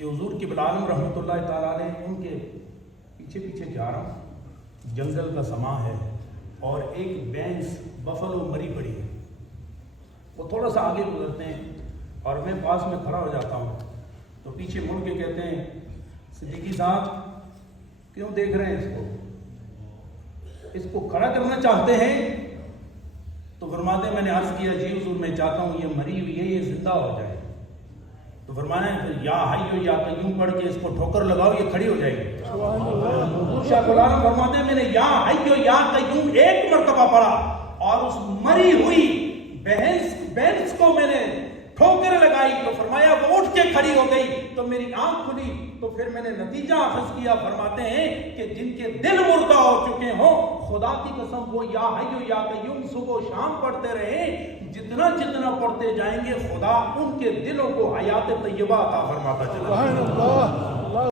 کہ حضور قبلہ عالم رحمۃ اللہ تعالیٰ علیہ ان کے پیچھے پیچھے جا رہا ہوں، جنگل کا سماں ہے اور ایک بینس بفلو مری پڑی ہے، وہ تھوڑا سا آگے گزرتے ہیں اور میں پاس میں کھڑا ہو جاتا ہوں، تو پیچھے مڑ کے کہتے ہیں صدیقی صاحب کیوں دیکھ رہے ہیں اس کو کھڑا کرنا چاہتے ہیں؟ تو فرماتے ہیں میں نے عرض کیا جی حضور میں چاہتا ہوں یہ مری ہوئی ہے یہ زندہ ہو جائے، تو فرمایا یا حیو یا قیوم پڑھ کے اس کو ٹھوکر لگاؤ یہ کھڑی ہو جائے گی۔ حضور شاہ غلام فرماتے ہیں میں نے یا حیو یا قیوم ایک مرتبہ پڑھا اور اس مری ہوئی بینس کو میں نے ٹھوکر لگائی تو فرمایا وہ اٹھ کے کھڑی ہو گئی، تو میری آنکھ کھلی، تو پھر میں نے نتیجہ اخذ کیا، فرماتے ہیں کہ جن کے دل مردہ ہو چکے ہوں خدا کی قسم وہ یا حیو یا قیوم صبح و شام پڑھتے رہیں، جتنا جتنا پڑھتے جائیں گے خدا ان کے دلوں کو حیات طیبہ عطا فرماتا چلا۔